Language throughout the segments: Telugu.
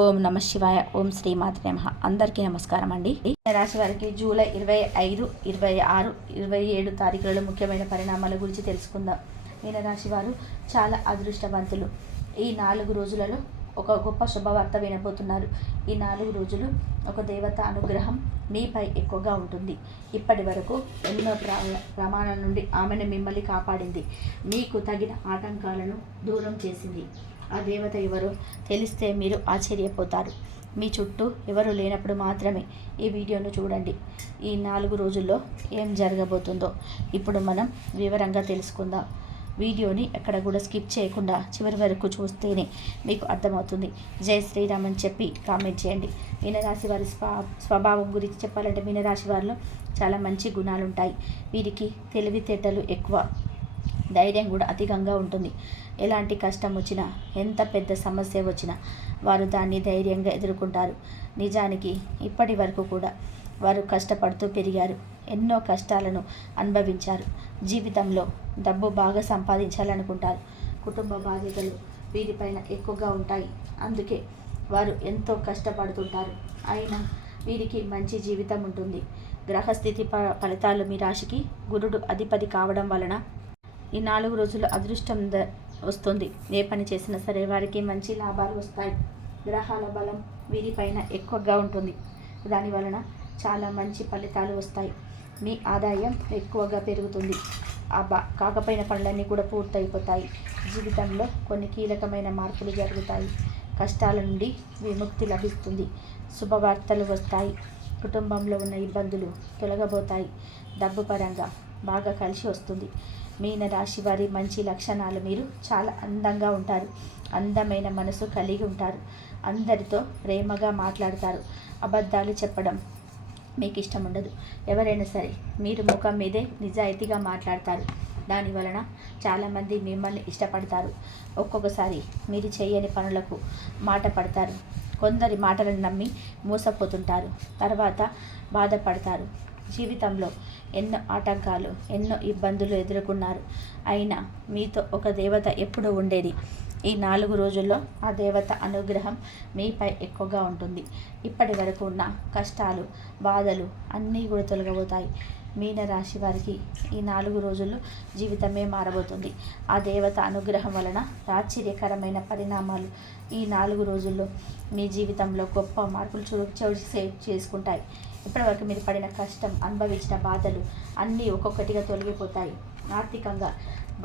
ఓం నమ శివాయ. ఓం శ్రీమాత్రే నమః. అందరికీ నమస్కారం అండి. రాశి వారికి జూలై 25, 26, 27 తారీఖులలో ముఖ్యమైన పరిణామాల గురించి తెలుసుకుందాం. మీనరాశి వారు చాలా అదృష్టవంతులు. ఈ 4 రోజులలో ఒక గొప్ప శుభవార్త వినబోతున్నారు. ఈ 4 రోజులు ఒక దేవత అనుగ్రహం మీపై ఎక్కువగా ఉంటుంది. ఇప్పటి వరకు ఎన్నో ప్రమాణాల నుండి ఆమెను మిమ్మల్ని కాపాడింది. మీకు తగిన ఆటంకాలను దూరం చేసింది. ఆ దేవత ఎవరో తెలిస్తే మీరు ఆశ్చర్యపోతారు. మీ చుట్టూ ఎవరు లేనప్పుడు మాత్రమే ఈ వీడియోను చూడండి. ఈ 4 రోజుల్లో ఏం జరగబోతుందో ఇప్పుడు మనం వివరంగా తెలుసుకుందాం. వీడియోని ఎక్కడ కూడా స్కిప్ చేయకుండా చివరి వరకు చూస్తేనే మీకు అర్థమవుతుంది. జై శ్రీరామ్ అని చెప్పి కామెంట్ చేయండి. మీనరాశి వారి స్వభావం గురించి చెప్పాలంటే మీనరాశి వారిలో చాలా మంచి గుణాలు ఉంటాయి. వీరికి తెలివితేటలు ఎక్కువ, ధైర్యం కూడా అధికంగా ఉంటుంది. ఎలాంటి కష్టం వచ్చినా, ఎంత పెద్ద సమస్య వచ్చినా వారు దాన్ని ధైర్యంగా ఎదుర్కొంటారు. నిజానికి ఇప్పటి వరకు కూడా వారు కష్టపడుతూ పెరిగారు. ఎన్నో కష్టాలను అనుభవించారు. జీవితంలో డబ్బు బాగా సంపాదించాలనుకుంటారు. కుటుంబ బాధ్యతలు వీరిపైన ఎక్కువగా ఉంటాయి. అందుకే వారు ఎంతో కష్టపడుతుంటారు. అయినా వీరికి మంచి జీవితం ఉంటుంది. గ్రహస్థితి ఫలితాలు మీ రాశికి గురుడు అధిపతి కావడం వలన ఈ 4 రోజులు అదృష్టం వస్తుంది. ఏ పని చేసినా సరే వారికి మంచి లాభాలు వస్తాయి. గ్రహాల బలం వీరిపైన ఎక్కువగా ఉంటుంది. దాని వలన చాలా మంచి ఫలితాలు వస్తాయి. మీ ఆదాయం ఎక్కువగా పెరుగుతుంది. కాకపోయిన పనులన్నీ కూడా పూర్తయిపోతాయి. జీవితంలో కొన్ని కీలకమైన మార్పులు జరుగుతాయి. కష్టాల నుండి విముక్తి లభిస్తుంది. శుభవార్తలు వస్తాయి. కుటుంబంలో ఉన్న ఇబ్బందులు తొలగబోతాయి. డబ్బు పరంగా బాగా కలిసి వస్తుంది. మీన రాశి వారి మంచి లక్షణాలు మీరు చాలా అందంగా ఉంటారు. అందమైన మనసు కలిగి ఉంటారు. అందరితో ప్రేమగా మాట్లాడతారు. అబద్ధాలు చెప్పడం మీకు ఇష్టం ఉండదు. ఎవరైనా సరే మీరు ముఖం మీదే నిజాయితీగా మాట్లాడతారు. దాని వలన చాలామంది మిమ్మల్ని ఇష్టపడతారు. ఒక్కొక్కసారి మీరు చేయని పనులకు మాట పడతారు. కొందరి మాటలను నమ్మి మోసపోతుంటారు. తర్వాత బాధపడతారు. జీవితంలో ఎన్నో ఆటంకాలు, ఎన్నో ఇబ్బందులు ఎదుర్కొన్నారు. అయినా మీతో ఒక దేవత ఎప్పుడూ ఉండేది. ఈ 4 రోజుల్లో ఆ దేవత అనుగ్రహం మీపై ఎక్కువగా ఉంటుంది. ఇప్పటి వరకు ఉన్న కష్టాలు, బాధలు అన్నీ కూడా తొలగబోతాయి. మీనరాశి వారికి ఈ 4 రోజుల్లో జీవితమే మారబోతుంది. ఆ దేవత అనుగ్రహం వలన ఆశ్చర్యకరమైన పరిణామాలు ఈ 4 రోజుల్లో మీ జీవితంలో గొప్ప మార్పులు చోటు చేసుకుంటాయి. ఇప్పటివరకు మీరు పడిన కష్టం, అనుభవించిన బాధలు అన్నీ ఒక్కొక్కటిగా తొలగిపోతాయి. ఆర్థికంగా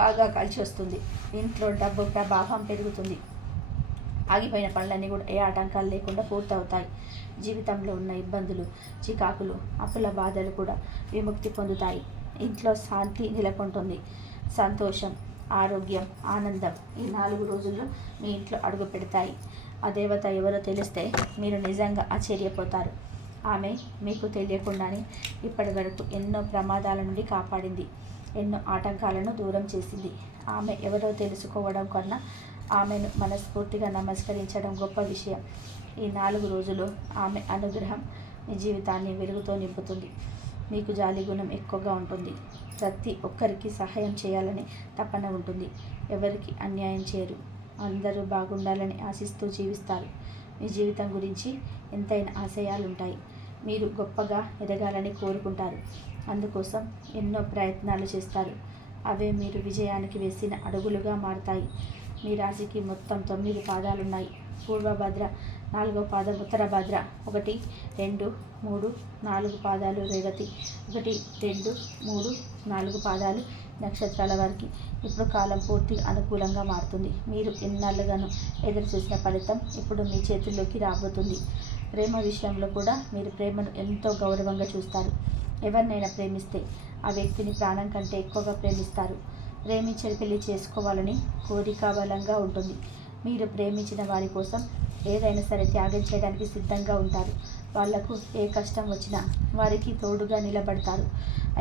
బాగా కలిసి వస్తుంది. ఇంట్లో డబ్బు ప్రభావం పెరుగుతుంది. ఆగిపోయిన పనులన్నీ కూడా ఏ ఆటంకాలు లేకుండా పూర్తవుతాయి. జీవితంలో ఉన్న ఇబ్బందులు, చికాకులు, అప్పుల బాధలు కూడా విముక్తి పొందుతాయి. ఇంట్లో శాంతి నెలకొంటుంది. సంతోషం, ఆరోగ్యం, ఆనందం ఈ 4 రోజుల్లో మీ ఇంట్లో అడుగు పెడతాయి. ఆ దేవత ఎవరో తెలిస్తే మీరు నిజంగా ఆశ్చర్యపోతారు. ఆమె మీకు తెలియకుండానే ఇప్పటి వరకు ఎన్నో ప్రమాదాల నుండి కాపాడింది. ఎన్నో ఆటంకాలను దూరం చేసింది. ఆమె ఎవరో తెలుసుకోవడం కన్నా ఆమెను మనస్ఫూర్తిగా నమస్కరించడం గొప్ప విషయం. ఈ 4 రోజులు ఆమె అనుగ్రహం మీ జీవితాన్ని వెలుగుతో నింపుతుంది. మీకు జాలి గుణం ఎక్కువగా ఉంటుంది. ప్రతి ఒక్కరికి సహాయం చేయాలని తపన ఉంటుంది. ఎవరికి అన్యాయం చేయరు. అందరూ బాగుండాలని ఆశిస్తూ జీవిస్తారు. మీ జీవితం గురించి ఎంతైనా ఆశయాలు ఉంటాయి. మీరు గొప్పగా ఎదగాలని కోరుకుంటారు. అందుకోసం ఎన్నో ప్రయత్నాలు చేస్తారు. అవే మీరు విజయానికి వేసిన అడుగులుగా మారుతాయి. మీ రాశికి మొత్తం 9 పాదాలున్నాయి. పూర్వభద్ర, 4వ పాదం ఉత్తరభద్ర, 1, 2, 3, 4 పాదాలు రేవతి, 1, 2, 3, 4 పాదాలు నక్షత్రాల వారికి ఇప్పుడు కాలం పూర్తిగా అనుకూలంగా మారుతుంది. మీరు ఎన్నాళ్ళుగానో ఎదురు చూసిన ఫలితం ఇప్పుడు మీ చేతుల్లోకి రాబోతుంది. ప్రేమ విషయంలో కూడా మీరు ప్రేమను ఎంతో గౌరవంగా చూస్తారు. ఎవరినైనా ప్రేమిస్తే ఆ వ్యక్తిని ప్రాణం కంటే ఎక్కువగా ప్రేమిస్తారు. ప్రేమించి పెళ్లి చేసుకోవాలని కోరిక బలంగా ఉంటుంది. మీరు ప్రేమించిన వారి కోసం ఏదైనా సరే త్యాగం చేయడానికి సిద్ధంగా ఉంటారు. వాళ్లకు ఏ కష్టం వచ్చినా వారికి తోడుగా నిలబడతారు.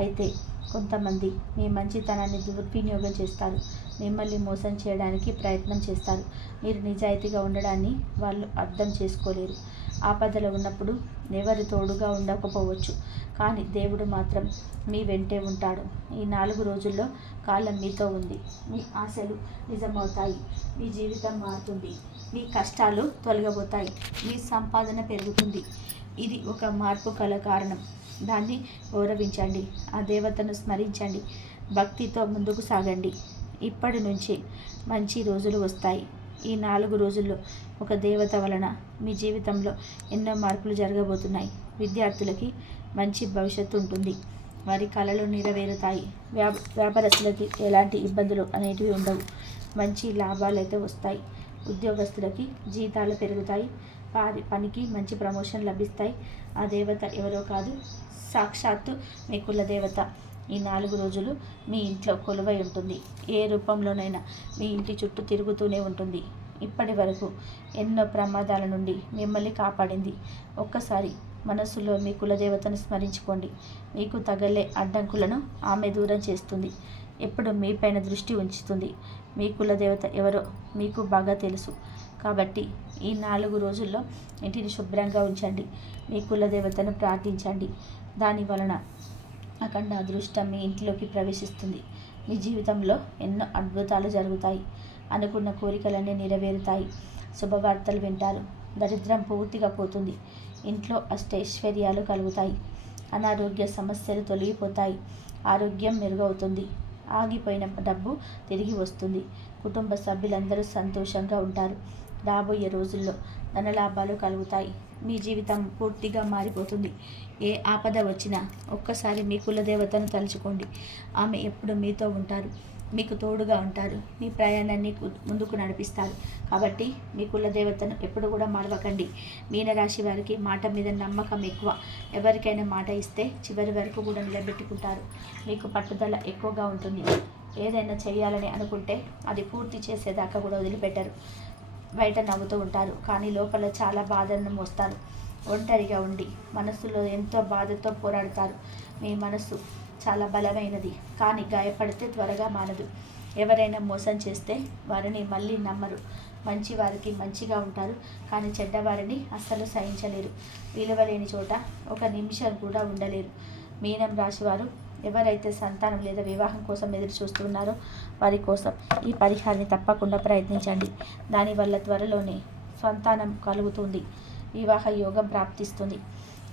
అయితే కొంతమంది మీ మంచితనాన్ని దుర్వినియోగం చేస్తారు. మిమ్మల్ని మోసం చేయడానికి ప్రయత్నం చేస్తారు. మీరు నిజాయితీగా ఉండడాన్ని వాళ్ళు అర్థం చేసుకోలేరు. ఆపదలో ఉన్నప్పుడు ఎవరు తోడుగా ఉండకపోవచ్చు, కానీ దేవుడు మాత్రం మీ వెంటే ఉంటాడు. ఈ 4 రోజుల్లో కాలం మీతో ఉంది. మీ ఆశలు నిజమవుతాయి. మీ జీవితం మారుతుంది. మీ కష్టాలు తొలగబోతాయి. మీ సంపాదన పెరుగుతుంది. ఇది ఒక మార్పు కల కారణం. దాన్ని గౌరవించండి. ఆ దేవతను స్మరించండి. భక్తితో ముందుకు సాగండి. ఇప్పటి నుంచి మంచి రోజులు వస్తాయి. ఈ 4 రోజుల్లో ఒక దేవత వలన మీ జీవితంలో ఎన్నో మార్పులు జరగబోతున్నాయి. విద్యార్థులకి మంచి భవిష్యత్తు ఉంటుంది. వారి కళలు నెరవేరుతాయి. వ్యాపారస్తులకి ఎలాంటి ఇబ్బందులు అనేటివి ఉండవు. మంచి లాభాలు అయితే వస్తాయి. ఉద్యోగస్తులకి జీతాలు పెరుగుతాయి. వారి పనికి మంచి ప్రమోషన్ లభిస్తాయి. ఆ దేవత ఎవరో కాదు, సాక్షాత్తు మీ కుల దేవత ఈ 4 రోజులు మీ ఇంట్లో కొలువై ఉంటుంది. ఏ రూపంలోనైనా మీ ఇంటి చుట్టూ తిరుగుతూనే ఉంటుంది. ఇప్పటి వరకు ఎన్నో ప్రమాదాల నుండి మిమ్మల్ని కాపాడింది. ఒక్కసారి మనస్సులో మీ కులదేవతను స్మరించుకోండి. మీకు తగలే అడ్డంకులను ఆమె దూరం చేస్తుంది. ఎప్పుడు మీపైన దృష్టి ఉంచుతుంది. మీ కులదేవత ఎవరో మీకు బాగా తెలుసు. కాబట్టి ఈ 4 రోజుల్లో ఇంటిని శుభ్రంగా ఉంచండి. మీ కులదేవతను ప్రార్థించండి. దాని వలన అఖండ అదృష్టం మీ ఇంట్లోకి ప్రవేశిస్తుంది. మీ జీవితంలో ఎన్నో అద్భుతాలు జరుగుతాయి. అనుకున్న కోరికలన్నీ నెరవేరుతాయి. శుభవార్తలు వింటారు. దరిద్రం పూర్తిగా పోతుంది. ఇంట్లో అష్టైశ్వర్యాలు కలుగుతాయి. అనారోగ్య సమస్యలు తొలగిపోతాయి. ఆరోగ్యం మెరుగవుతుంది. ఆగిపోయిన డబ్బు తిరిగి వస్తుంది. కుటుంబ సభ్యులందరూ సంతోషంగా ఉంటారు. రాబోయే రోజుల్లో ధనలాభాలు కలుగుతాయి. మీ జీవితం పూర్తిగా మారిపోతుంది. ఏ ఆపద వచ్చినా ఒక్కసారి మీ కులదేవతను తలుచుకోండి. ఆమె ఎప్పుడు మీతో ఉంటారు. మీకు తోడుగా ఉంటారు. మీ ప్రయాణాన్ని ముందుకు నడిపిస్తారు. కాబట్టి మీ కులదేవతను ఎప్పుడు కూడా మరవకండి. మీనరాశి వారికి మాట మీద నమ్మకం ఎక్కువ. ఎవరికైనా మాట ఇస్తే చివరి వరకు కూడా నిలబెట్టుకుంటారు. మీకు పట్టుదల ఎక్కువగా ఉంటుంది. ఏదైనా చేయాలని అనుకుంటే అది పూర్తి చేసేదాకా కూడా వదిలిపెట్టరు. బయట నవ్వుతూ ఉంటారు, కానీ లోపల చాలా బాధను మోస్తారు. ఒంటరిగా ఉండి మనస్సులో ఎంతో బాధతో పోరాడతారు. మీ మనస్సు చాలా బలమైనది, కానీ గాయపడితే త్వరగా మానదు. ఎవరైనా మోసం చేస్తే వారిని మళ్ళీ నమ్మరు. మంచి వారికి మంచిగా ఉంటారు, కానీ చెడ్డవారిని అస్సలు సహించలేరు. విలువలేని చోట ఒక నిమిషం కూడా ఉండలేరు. మీనం రాశివారు ఎవరైతే సంతానం లేదా వివాహం కోసం ఎదురు చూస్తున్నారో వారి కోసం ఈ పరిహారాన్ని తప్పకుండా ప్రయత్నించండి. దానివల్ల త్వరలోనే సంతానం కలుగుతుంది. వివాహ యోగం ప్రాప్తిస్తుంది.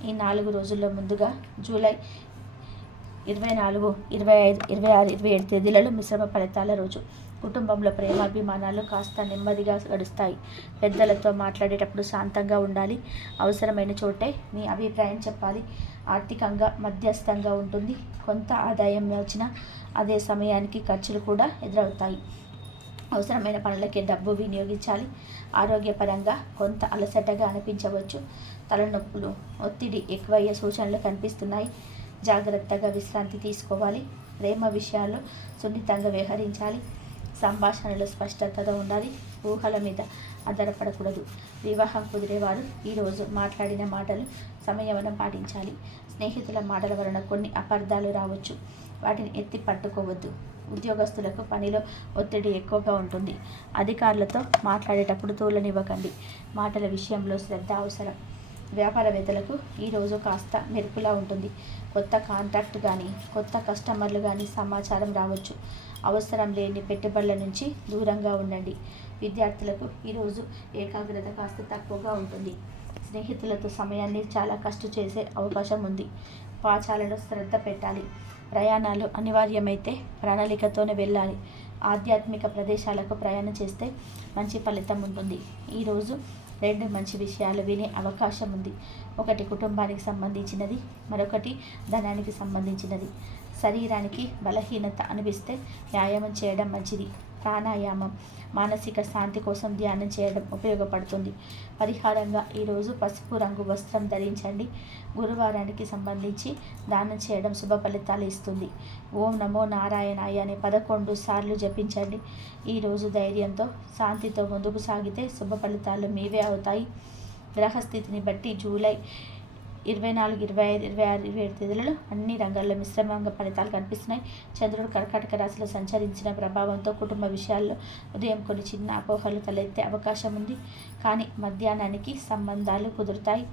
ఈ 4 రోజుల్లో ముందుగా జూలై 24, 25, 26, 27 తేదీలలో మిశ్రమ ఫలితాల రోజు. కుటుంబంలో ప్రేమాభిమానాలు కాస్త నెమ్మదిగా గడుస్తాయి. పెద్దలతో మాట్లాడేటప్పుడు శాంతంగా ఉండాలి. అవసరమైన చోటే మీ అభిప్రాయం చెప్పాలి. ఆర్థికంగా మధ్యస్థంగా ఉంటుంది. కొంత ఆదాయం వచ్చినా అదే సమయానికి ఖర్చులు కూడా ఎదురవుతాయి. అవసరమైన పనులకే డబ్బు వినియోగించాలి. ఆరోగ్యపరంగా కొంత అలసటగా అనిపించవచ్చు. తలనొప్పులు, ఒత్తిడి ఎక్కువయ్యే సూచనలు కనిపిస్తున్నాయి. జాగ్రత్తగా విశ్రాంతి తీసుకోవాలి. ప్రేమ విషయాల్లో సున్నితంగా వ్యవహరించాలి. సంభాషణలో స్పష్టతతో ఉండాలి. ఊహల మీద ఆధారపడకూడదు. వివాహం కుదిరేవారు ఈరోజు మాట్లాడిన మాటలు సంయమనం పాటించాలి. స్నేహితుల మాటల వలన కొన్ని అపార్థాలు రావచ్చు. వాటిని ఎత్తి పట్టుకోవద్దు. ఉద్యోగస్తులకు పనిలో ఒత్తిడి ఎక్కువగా ఉంటుంది. అధికారులతో మాట్లాడేటప్పుడు తోలనివ్వకండి. మాటల విషయంలో శ్రద్ధ అవసరం. వ్యాపారవేత్తలకు ఈరోజు కాస్త మెరుపులా ఉంటుంది. కొత్త కాంట్రాక్ట్ కానీ కొత్త కస్టమర్లు కానీ సమాచారం రావచ్చు. అవసరం లేని పెట్టుబడుల నుంచి దూరంగా ఉండండి. విద్యార్థులకు ఈరోజు ఏకాగ్రత కాస్త తక్కువగా ఉంటుంది. స్నేహితులతో సమయాన్ని చాలా కష్టం చేసే అవకాశం ఉంది. పాఠశాలలో శ్రద్ధ పెట్టాలి. ప్రయాణాలు అనివార్యమైతే ప్రణాళికతోనే వెళ్ళాలి. ఆధ్యాత్మిక ప్రదేశాలకు ప్రయాణం చేస్తే మంచి ఫలితం ఉంటుంది. ఈరోజు 2 మంచి విషయాలు వినే అవకాశం ఉంది. ఒకటి కుటుంబానికి సంబంధించినది, మరొకటి ధనానికి సంబంధించినది. శరీరానికి బలహీనత అనిపిస్తే వ్యాయామం చేయడం మంచిది. ప్రాణాయామం, మానసిక శాంతి కోసం ధ్యానం చేయడం ఉపయోగపడుతుంది. పరిహారంగా ఈరోజు పసుపు రంగు వస్త్రం ధరించండి. గురువారానికి సంబంధించి దానం చేయడం శుభ ఫలితాలు ఇస్తుంది. ఓం నమో నారాయణాయ అని 11 సార్లు జపించండి. ఈరోజు ధైర్యంతో శాంతితో ముందుకు సాగితే శుభ ఫలితాలు మీవే అవుతాయి. గ్రహస్థితిని బట్టి జూలై 24, 25, 26, 27 తేదీలలో అన్ని రంగాల్లో మిశ్రమంగా ఫలితాలు కనిపిస్తున్నాయి. చంద్రుడు కర్కాటక రాశిలో సంచరించిన ప్రభావంతో కుటుంబ విషయాల్లో ఉదయం కొన్ని చిన్న అపోహలు తలెత్తే అవకాశం ఉంది. కానీ మధ్యాహ్నానికి సంబంధాలు కుదురుతాయి.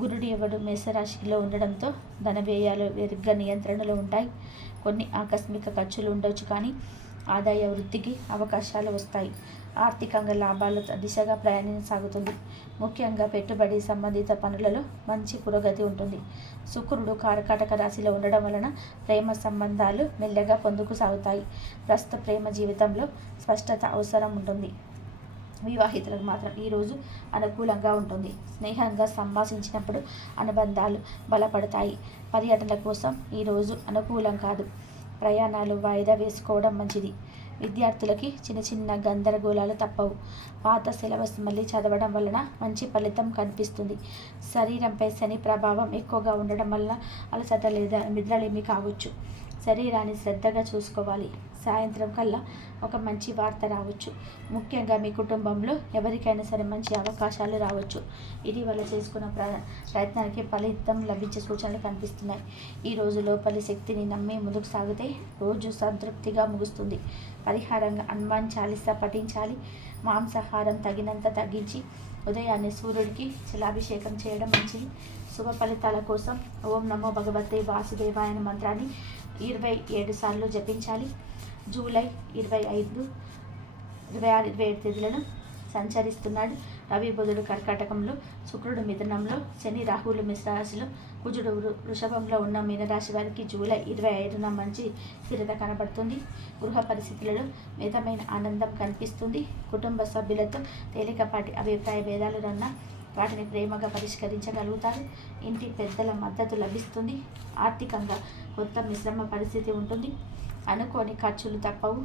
గురుడు ఎవడు మేషరాశిలో ఉండడంతో ధన వ్యయాలు మెరుగ్గా నియంత్రణలో ఉంటాయి. కొన్ని ఆకస్మిక ఖర్చులు ఉండవచ్చు, కానీ ఆదాయ వృద్ధికి అవకాశాలు వస్తాయి. ఆర్థికంగా లాభాల దిశగా ప్రయాణం సాగుతుంది. ముఖ్యంగా పెట్టుబడి సంబంధిత పనులలో మంచి పురోగతి ఉంటుంది. శుక్రుడు కర్కాటక రాశిలో ఉండడం వలన ప్రేమ సంబంధాలు మెల్లగా పొందుకు సాగుతాయి. ప్రస్తుత ప్రేమ జీవితంలో స్పష్టత అవసరం ఉంటుంది. వివాహితులకు మాత్రం ఈరోజు అనుకూలంగా ఉంటుంది. స్నేహంగా సంభాషించినప్పుడు అనుబంధాలు బలపడతాయి. పర్యటనల కోసం ఈరోజు అనుకూలం కాదు. ప్రయాణాలు వాయిదా వేసుకోవడం మంచిది. విద్యార్థులకి చిన్న చిన్న గందరగోళాలు తప్పవు. పాత సిలబస్ మళ్ళీ చదవడం వలన మంచి ఫలితం కనిపిస్తుంది. శరీరంపై శని ప్రభావం ఎక్కువగా ఉండడం వల్ల అలసట లేదా నిద్రలేమి కావచ్చు. శరీరాన్ని శ్రద్ధగా చూసుకోవాలి. సాయంత్రం కల్లా ఒక మంచి వార్త రావచ్చు. ముఖ్యంగా మీ కుటుంబంలో ఎవరికైనా సరే మంచి అవకాశాలు రావచ్చు. ఇటీవల చేసుకున్న ప్రయత్నానికి ఫలితం లభించే సూచనలు కనిపిస్తున్నాయి. ఈ రోజు లోపలి శక్తిని నమ్మి ముందుకు సాగితే రోజు సంతృప్తిగా ముగుస్తుంది. పరిహారంగా హనుమాన్ చాలీసా పఠించాలి. మాంసాహారం తగినంత తగ్గించి ఉదయాన్నే సూర్యుడికి జలాభిషేకం చేయడం మంచిది. శుభ ఫలితాల కోసం ఓం నమో భగవతే వాసుదేవాయ అనే మంత్రాన్ని 27 సార్లు జపించాలి. జూలై 25, 26, 27 తేదీలను సంచరిస్తున్నాడు. రవి బుధుడు కర్కాటకంలో, శుక్రుడు మిథునంలో, శని రాహువులు మేషరాశిలో, కుజుడు వృషభంలో ఉన్న మీనరాశి వారికి జూలై 25న మంచి స్థిరత కనబడుతుంది. గృహ పరిస్థితులలో మితమైన ఆనందం కనిపిస్తుంది. కుటుంబ సభ్యులతో తేలికపాటి అభిప్రాయ భేదాలు ఉన్న వాటిని ప్రేమగా పరిష్కరించగలుగుతారు. ఇంటి పెద్దల మద్దతు లభిస్తుంది. ఆర్థికంగా కొత్త మిశ్రమ పరిస్థితి ఉంటుంది. అనుకోని ఖర్చులు తప్పవు.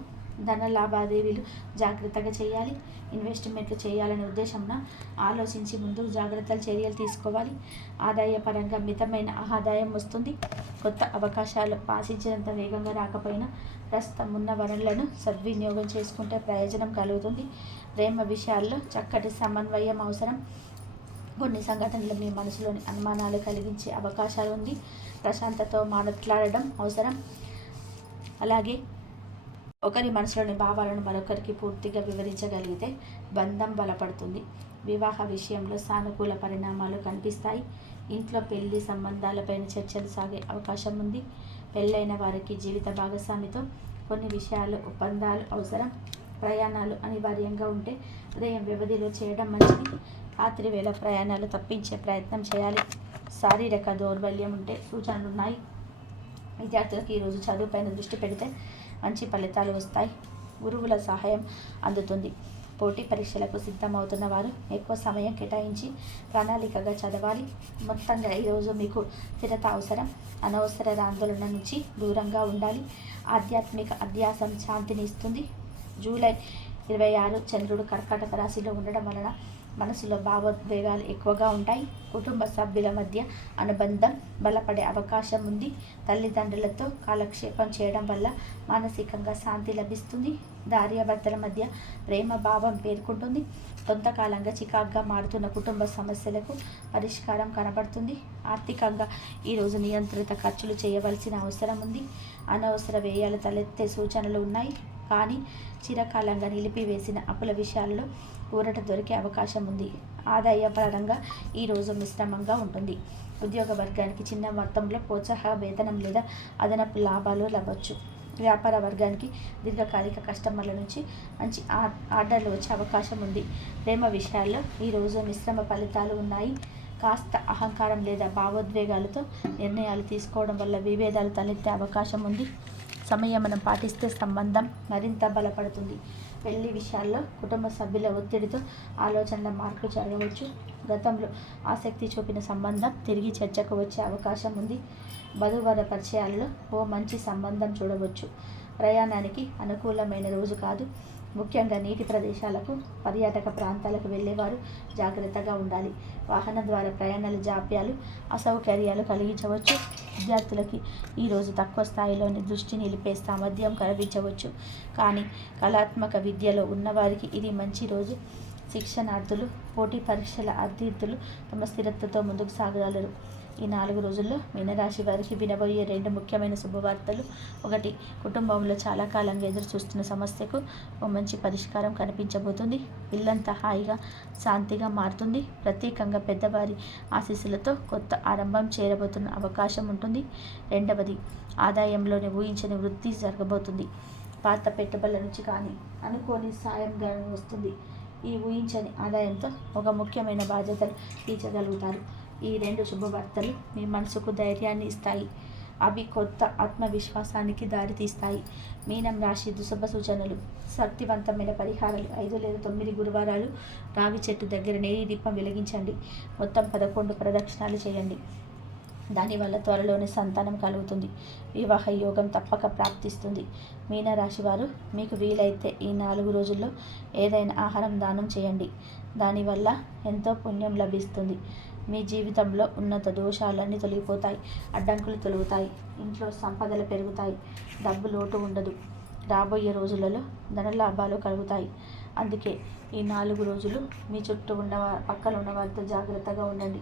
ధన లావాదేవీలు జాగ్రత్తగా చేయాలి. ఇన్వెస్ట్మెంట్లు చేయాలనే ఉద్దేశంన ఆలోచించి ముందుకు జాగ్రత్తలు చర్యలు తీసుకోవాలి. ఆదాయపరంగా మితమైన ఆదాయం వస్తుంది. కొత్త అవకాశాలు ఆశించినంత వేగంగా రాకపోయినా ప్రస్తుతం ఉన్న వనరులను సద్వినియోగం చేసుకుంటే ప్రయోజనం కలుగుతుంది. ప్రేమ విషయాల్లో చక్కటి సమన్వయం అవసరం. కొన్ని సంఘటనలు మీ మనసులోని అనుమానాలు కలిగించే అవకాశాలు ఉంది. ప్రశాంతతో మాట్లాడడం అవసరం. అలాగే ఒకరి మనసులోని భావాలను మరొకరికి పూర్తిగా వివరించగలిగితే బంధం బలపడుతుంది. వివాహ విషయంలో సానుకూల పరిణామాలు కనిపిస్తాయి. ఇంట్లో పెళ్లి సంబంధాలపైన చర్చలు సాగే అవకాశం ఉంది. పెళ్ళైన వారికి జీవిత భాగస్వామితో కొన్ని విషయాలు ఒప్పందాలు అవసరం. ప్రయాణాలు అనివార్యంగా ఉంటే ఉదయం వ్యవధిలో చేయడం మంచిది. రాత్రి వేళ ప్రయాణాలు తప్పించే ప్రయత్నం చేయాలి. శారీరక దౌర్బల్యం ఉంటే సూచనలు ఉన్నాయి. విద్యార్థులకు ఈరోజు చదువుపైన దృష్టి పెడితే మంచి ఫలితాలు వస్తాయి. గురువుల సహాయం అందుతుంది. పోటీ పరీక్షలకు సిద్ధమవుతున్న వారు ఎక్కువ సమయం కేటాయించి ప్రణాళికగా చదవాలి. మొత్తంగా ఈరోజు మీకు స్థిరత అవసరం. అనవసర ఆందోళన నుంచి దూరంగా ఉండాలి. ఆధ్యాత్మిక అధ్యాసం శాంతిని ఇస్తుంది. జూలై 26 చంద్రుడు కర్కాటక రాశిలో ఉండడం వలన మనసులో భావోద్వేగాలు ఎక్కువగా ఉంటాయి. కుటుంబ సభ్యుల మధ్య అనుబంధం బలపడే అవకాశం ఉంది. తల్లిదండ్రులతో కాలక్షేపం చేయడం వల్ల మానసికంగా శాంతి లభిస్తుంది. భార్యాభర్తల మధ్య ప్రేమ భావం పేర్కొంటుంది. కొంతకాలంగా చికాగ్గా మారుతున్న కుటుంబ సమస్యలకు పరిష్కారం కనబడుతుంది. ఆర్థికంగా ఈరోజు నియంత్రిత ఖర్చులు చేయవలసిన అవసరం ఉంది. అనవసర వ్యయాలు తలెత్తే సూచనలు ఉన్నాయి. కానీ చిరకాలంగా నిలిపివేసిన అప్పుల విషయాల్లో ఊరట దొరికే అవకాశం ఉంది. ఆదాయ పరంగా ఈరోజు మిశ్రమంగా ఉంటుంది. ఉద్యోగ వర్గానికి చిన్న మొత్తంలో ప్రోత్సాహ వేతనం లేదా అదనపు లాభాలు లభించవచ్చు. వ్యాపార వర్గానికి దీర్ఘకాలిక కస్టమర్ల నుంచి మంచి ఆర్డర్లు వచ్చే అవకాశం ఉంది. ప్రేమ విషయాల్లో ఈరోజు మిశ్రమ ఫలితాలు ఉన్నాయి. కాస్త అహంకారం లేదా భావోద్వేగాలతో నిర్ణయాలు తీసుకోవడం వల్ల విభేదాలు తలెత్తే అవకాశం ఉంది. సంయమనం పాటిస్తే సంబంధం మరింత బలపడుతుంది. పెళ్లి విషయాల్లో కుటుంబ సభ్యుల ఒత్తిడితో ఆలోచనల మార్పులు జరగవచ్చు. గతంలో ఆసక్తి చూపిన సంబంధం తిరిగి చర్చకు వచ్చే అవకాశం ఉంది. వధూవర పరిచయాలలో ఓ మంచి సంబంధం చూడవచ్చు. ప్రయాణానికి అనుకూలమైన రోజు కాదు. ముఖ్యంగా నీటి ప్రదేశాలకు, పర్యాటక ప్రాంతాలకు వెళ్ళేవారు జాగ్రత్తగా ఉండాలి. వాహనం ద్వారా ప్రయాణాలు జాప్యాలు, అసౌకర్యాలు కలిగించవచ్చు. విద్యార్థులకి ఈరోజు తక్కువ స్థాయిలోని దృష్టి నిలిపే సామర్థ్యం కనిపించవచ్చు. కానీ కళాత్మక విద్యలో ఉన్నవారికి ఇది మంచి రోజు. శిక్షణార్థులు, పోటీ పరీక్షల అభ్యర్థులు తమ స్థిరతతో ముందుకు సాగగలరు. ఈ 4 రోజుల్లో మీనరాశి వారికి వినబోయే 2 ముఖ్యమైన శుభవార్తలు. 1. కుటుంబంలో చాలా కాలంగా ఎదురు చూస్తున్న సమస్యకు ఓ మంచి పరిష్కారం కనిపించబోతుంది. ఇల్లంతా హాయిగా శాంతిగా మారుతుంది. ప్రత్యేకంగా పెద్దవారి ఆశీస్సులతో కొత్త ఆరంభం చేరబోతున్న అవకాశం ఉంటుంది. 2. ఆదాయంలోని ఊహించని వృద్ధి జరగబోతుంది. పాత పెట్టుబడుల నుంచి కానీ అనుకోని సాయంగా వస్తుంది. ఈ ఊహించని ఆదాయంతో ఒక ముఖ్యమైన బాధ్యతలు తీర్చగలుగుతారు. ఈ 2 శుభవార్తలు మీ మనసుకు ధైర్యాన్ని ఇస్తాయి. అవి కొత్త ఆత్మవిశ్వాసానికి దారితీస్తాయి. మీనం రాశి శుభ సూచనలు. శక్తివంతమైన పరిహారాలు. 5 లేదా 9 గురువారాలు రావి చెట్టు దగ్గర నెయ్యి దీపం వెలిగించండి. మొత్తం 11 ప్రదక్షిణాలు చేయండి. దానివల్ల త్వరలోనే సంతానం కలుగుతుంది. వివాహ యోగం తప్పక ప్రాప్తిస్తుంది. మీనరాశి వారు, మీకు వీలైతే ఈ 4 రోజుల్లో ఏదైనా ఆహారం దానం చేయండి. దానివల్ల ఎంతో పుణ్యం లభిస్తుంది. మీ జీవితంలో ఉన్నత దోషాలన్నీ తొలగిపోతాయి. అడ్డంకులు తొలగుతాయి. ఇంట్లో సంపదలు పెరుగుతాయి. డబ్బు లోటు ఉండదు. రాబోయే రోజులలో ధనలాభాలు కలుగుతాయి. అందుకే ఈ 4 రోజులు మీ చుట్టూ పక్కన ఉన్న వారితో జాగ్రత్తగా ఉండండి.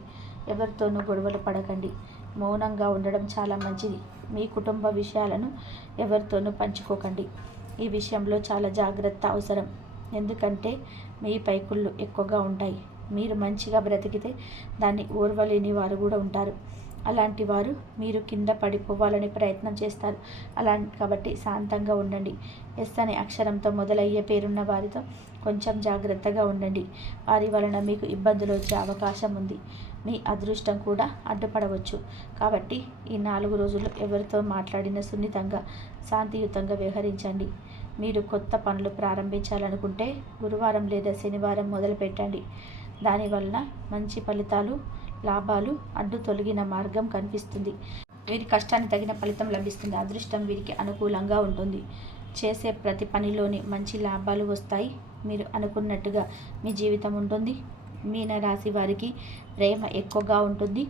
ఎవరితోనూ గొడవలు పడకండి. మౌనంగా ఉండడం చాలా మంచిది. మీ కుటుంబ విషయాలను ఎవరితోనూ పంచుకోకండి. ఈ విషయంలో చాలా జాగ్రత్త అవసరం. ఎందుకంటే మీ పైకుళ్ళు ఎక్కువగా ఉంటాయి. మీరు మంచిగా బ్రతికితే దాన్ని ఓర్వలేని వారు కూడా ఉంటారు. అలాంటి వారు మీరు కింద పడిపోవాలని ప్రయత్నం చేస్తారు. కాబట్టి శాంతంగా ఉండండి. ఎస్ అనే అక్షరంతో మొదలయ్యే పేరున్న వారితో కొంచెం జాగ్రత్తగా ఉండండి. వారి వలన మీకు ఇబ్బందులు వచ్చే అవకాశం ఉంది. మీ అదృష్టం కూడా అడ్డుపడవచ్చు. కాబట్టి ఈ 4 రోజులు ఎవరితో మాట్లాడినా సున్నితంగా, శాంతియుతంగా వ్యవహరించండి. మీరు కొత్త పనులు ప్రారంభించాలనుకుంటే గురువారం లేదా శనివారం మొదలుపెట్టండి. దానివలన మంచి ఫలితాలు, లాభాలు, అడ్డు తొలగిన మార్గం కనిపిస్తుంది. వీరి కష్టానికి తగిన ఫలితం లభిస్తుంది. అదృష్టం వీరికి అనుకూలంగా ఉంటుంది. చేసే ప్రతి పనిలోని మంచి లాభాలు వస్తాయి. మీరు అనుకున్నట్టుగా మీ జీవితం ఉంటుంది. మీన రాశి వారికి ప్రేమ ఎక్కువగా ఉంటుంది.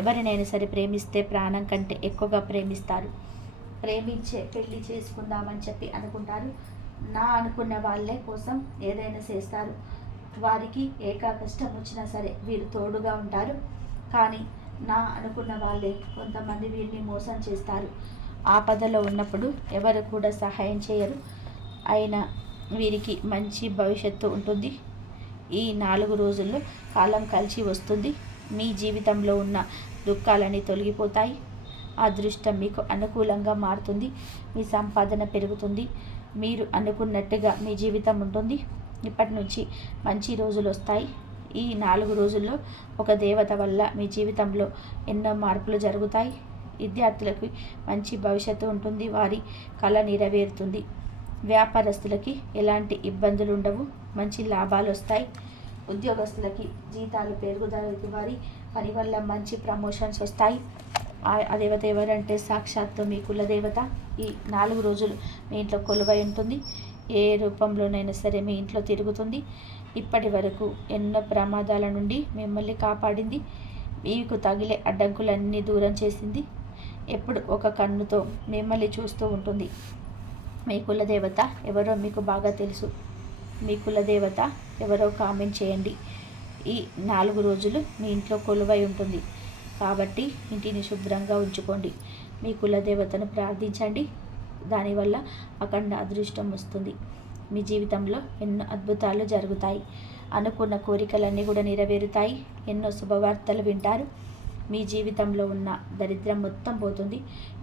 ఎవరినైనా సరే ప్రేమిస్తే ప్రాణం కంటే ఎక్కువగా ప్రేమిస్తారు. ప్రేమించే పెళ్లి చేసుకుందామని చెప్పి అనుకుంటారు. నా అనుకున్న వాళ్ళే కోసం ఏదైనా చేస్తారు. వారికి కష్టం వచ్చినా సరే వీరు తోడుగా ఉంటారు. కానీ నా అనుకున్న వాళ్ళే కొంతమంది వీరిని మోసం చేస్తారు. ఆపదలో ఉన్నప్పుడు ఎవరు కూడా సహాయం చేయరు. అయినా వీరికి మంచి భవిష్యత్తు ఉంటుంది. ఈ 4 రోజుల్లో కాలం కలిసి వస్తుంది. మీ జీవితంలో ఉన్న దుఃఖాలన్నీ తొలగిపోతాయి. అదృష్టం మీకు అనుకూలంగా మారుతుంది. మీ సంపాదన పెరుగుతుంది. మీరు అనుకున్నట్టుగా మీ జీవితం ఉంటుంది. ఇప్పటి నుంచి మంచి రోజులు వస్తాయి. ఈ 4 రోజుల్లో ఒక దేవత వల్ల మీ జీవితంలో ఎన్నో మార్పులు జరుగుతాయి. విద్యార్థులకు మంచి భవిష్యత్తు ఉంటుంది. వారి కళ నెరవేరుతుంది. వ్యాపారస్తులకి ఎలాంటి ఇబ్బందులు ఉండవు. మంచి లాభాలు వస్తాయి. ఉద్యోగస్తులకి జీతాలు పెరుగుదలకి, వారి పని వల్ల మంచి ప్రమోషన్స్ వస్తాయి. ఆ దేవత ఎవరంటే సాక్షాత్తు మీ కులదేవత. ఈ 4 రోజులు మీ ఇంట్లో కొలువై ఉంటుంది. ఏ రూపంలోనైనా సరే మీ ఇంట్లో తిరుగుతుంది. ఇప్పటి వరకు ఎన్నో ప్రమాదాల నుండి మిమ్మల్ని కాపాడింది. మీకు తగిలే అడ్డంకులన్నీ దూరం చేసింది. ఎప్పుడు ఒక కన్నుతో మిమ్మల్ని చూస్తూ ఉంటుంది. మీ కులదేవత ఎవరో మీకు బాగా తెలుసు. మీ కులదేవత ఎవరో కామెంట్ చేయండి. ఈ 4 రోజులు మీ ఇంట్లో కొలువై ఉంటుంది. కాబట్టి ఇంటిని శుభ్రంగా ఉంచుకోండి. మీ కులదేవతను ప్రార్థించండి. దానివల్ల అఖండ అదృష్టం వస్తుంది. మీ జీవితంలో ఎన్నో అద్భుతాలు జరుగుతాయి. అనుకున్న కోరికలన్నీ కూడా నెరవేరుతాయి. ఎన్నో శుభవార్తలు వింటారు. మీ జీవితంలో ఉన్న దరిద్రం మొత్తం పోతుంది.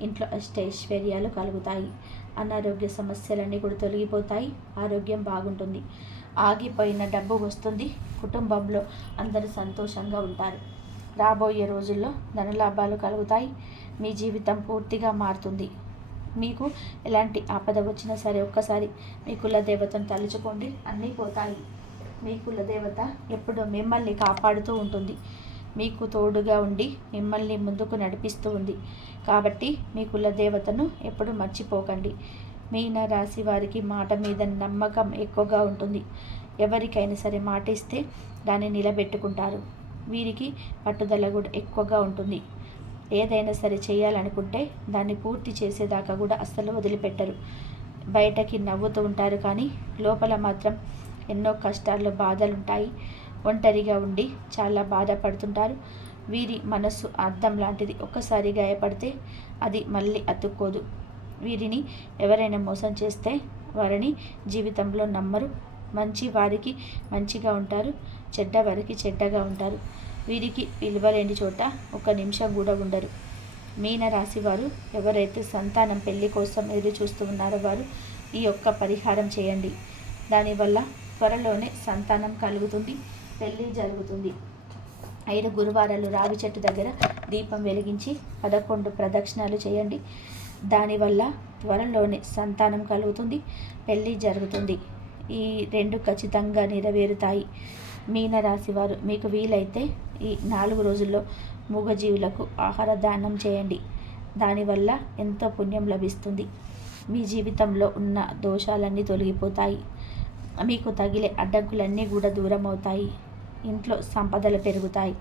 ఇంట్లో అష్టైశ్వర్యాలు కలుగుతాయి. అనారోగ్య సమస్యలన్నీ కూడా తొలగిపోతాయి. ఆరోగ్యం బాగుంటుంది. ఆగిపోయిన డబ్బు వస్తుంది. కుటుంబంలో అందరూ సంతోషంగా ఉంటారు. రాబోయే రోజుల్లో ధనలాభాలు కలుగుతాయి. మీ జీవితం పూర్తిగా మారుతుంది. మీకు ఎలాంటి ఆపద వచ్చినా సరే ఒక్కసారి మీ కులదేవతను తలుచుకోండి. అన్నీ పోతాయి. మీ కులదేవత ఎప్పుడూ మిమ్మల్ని కాపాడుతూ ఉంటుంది. మీకు తోడుగా ఉండి మిమ్మల్ని ముందుకు నడిపిస్తూ ఉంది. కాబట్టి మీ కులదేవతను ఎప్పుడు మర్చిపోకండి. మీన రాశి వారికి మాట మీద నమ్మకం ఎక్కువగా ఉంటుంది. ఎవరికైనా సరే మాట ఇస్తే దాన్ని నిలబెట్టుకుంటారు. వీరికి పట్టుదల కూడా ఎక్కువగా ఉంటుంది. ఏదైనా సరే చేయాలనుకుంటే దాన్ని పూర్తి చేసేదాకా కూడా అస్సలు వదిలిపెట్టరు. బయటకి నవ్వుతూ ఉంటారు, కానీ లోపల మాత్రం ఎన్నో కష్టాలు, బాధలుంటాయి. ఒంటరిగా ఉండి చాలా బాధపడుతుంటారు. వీరి మనస్సు అద్దం లాంటిది. ఒక్కసారి గాయపడితే అది మళ్ళీ అతుక్కోదు. వీరిని ఎవరైనా మోసం చేస్తే వారిని జీవితంలో నమ్మరు. మంచి వారికి మంచిగా ఉంటారు, చెడ్డ వారికి చెడ్డగా ఉంటారు. వీరికి విలువలేని చోట ఒక నిమిషం కూడా ఉండరు. మీన రాశి వారు ఎవరైతే సంతానం పెళ్లి కోసం ఎదురు చూస్తూ ఉన్నారో వారు ఈ యొక్క పరిహారం చేయండి. దానివల్ల త్వరలోనే సంతానం కలుగుతుంది, పెళ్ళి జరుగుతుంది. 5 గురువారాలు రావి చెట్టు దగ్గర దీపం వెలిగించి 11 ప్రదక్షిణాలు చేయండి. దానివల్ల త్వరలోనే సంతానం కలుగుతుంది, పెళ్ళి జరుగుతుంది. ఈ 2 ఖచ్చితంగా నెరవేరుతాయి. మీనరాశి వారు మీకు వీలైతే ఈ 4 రోజుల్లో మూగజీవులకు ఆహార దానం చేయండి. దానివల్ల ఎంతో పుణ్యం లభిస్తుంది. మీ జీవితంలో ఉన్న దోషాలన్నీ తొలగిపోతాయి. మీకు తగిలే అడ్డంకులన్నీ కూడా దూరం అవుతాయి. ఇంట్లో సంపదలు పెరుగుతాయి.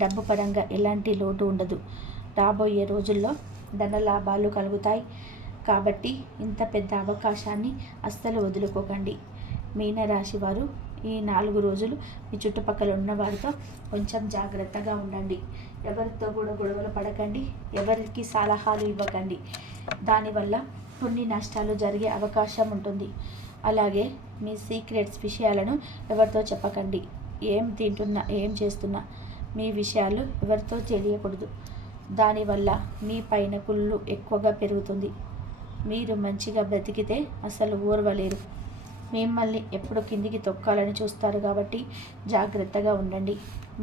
డబ్బు పరంగా ఎలాంటి లోటు ఉండదు. రాబోయే రోజుల్లో ధన లాభాలు కలుగుతాయి. కాబట్టి ఇంత పెద్ద అవకాశాన్ని అస్సలు వదులుకోకండి. మీనరాశి వారు ఈ 4 రోజులు మీ చుట్టుపక్కల ఉన్న వారితో కొంచెం జాగ్రత్తగా ఉండండి. ఎవరితో కూడా గొడవలు పడకండి. ఎవరికి సలహాలు ఇవ్వకండి. దానివల్ల కొన్ని నష్టాలు జరిగే అవకాశం ఉంటుంది. అలాగే మీ సీక్రెట్స్ విషయాలను ఎవరితో చెప్పకండి. ఏం తింటున్నా, ఏం చేస్తున్నా మీ విషయాలు ఎవరితో తెలియకూడదు. దానివల్ల మీ పైన కుళ్ళు ఎక్కువగా పెరుగుతుంది. మీరు మంచిగా బ్రతికితే అసలు ఓర్వలేరు. మిమ్మల్ని ఎప్పుడు కిందికి తొక్కాలని చూస్తారు. కాబట్టి జాగ్రత్తగా ఉండండి.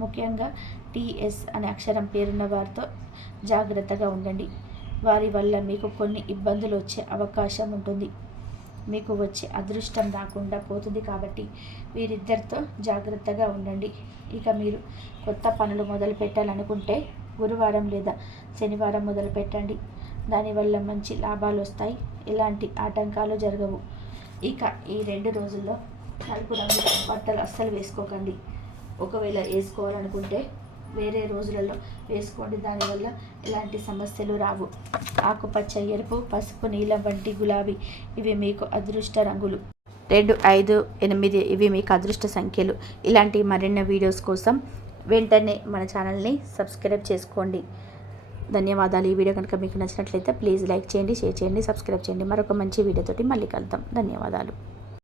ముఖ్యంగా టీఎస్ అనే అక్షరం పేరున్న వారితో జాగ్రత్తగా ఉండండి. వారి వల్ల మీకు కొన్ని ఇబ్బందులు వచ్చే అవకాశం ఉంటుంది. మీకు వచ్చే అదృష్టం రాకుండా పోతుంది. కాబట్టి వీరిద్దరితో జాగ్రత్తగా ఉండండి. ఇక మీరు కొత్త పనులు మొదలు పెట్టాలనుకుంటే గురువారం లేదా శనివారం మొదలు పెట్టండి. దానివల్ల మంచి లాభాలు వస్తాయి. ఎలాంటి ఆటంకాలు జరగవు. ఇక ఈ 2 రోజుల్లో నలుపు రంగు బట్టలు అస్సలు వేసుకోకండి. ఒకవేళ వేసుకోవాలనుకుంటే వేరే రోజులలో వేసుకోండి. దానివల్ల ఎలాంటి సమస్యలు రావు. ఆకుపచ్చ, ఎరుపు, పసుపు, నీలం వంటి గులాబీ ఇవి మీకు అదృష్ట రంగులు. 2, 5, 8 ఇవి మీకు అదృష్ట సంఖ్యలు. ఇలాంటి మరిన్ని వీడియోస్ కోసం వెంటనే మన ఛానల్ని సబ్స్క్రైబ్ చేసుకోండి. ధన్యవాదాలు. ఈ వీడియో కనుక మీకు నచ్చినట్లయితే ప్లీజ్ లైక్ చేయండి, షేర్ చేయండి, సబ్స్క్రైబ్ చేయండి. మరొక మంచి వీడియోతోటి మళ్ళీ కలుద్దాం. ధన్యవాదాలు.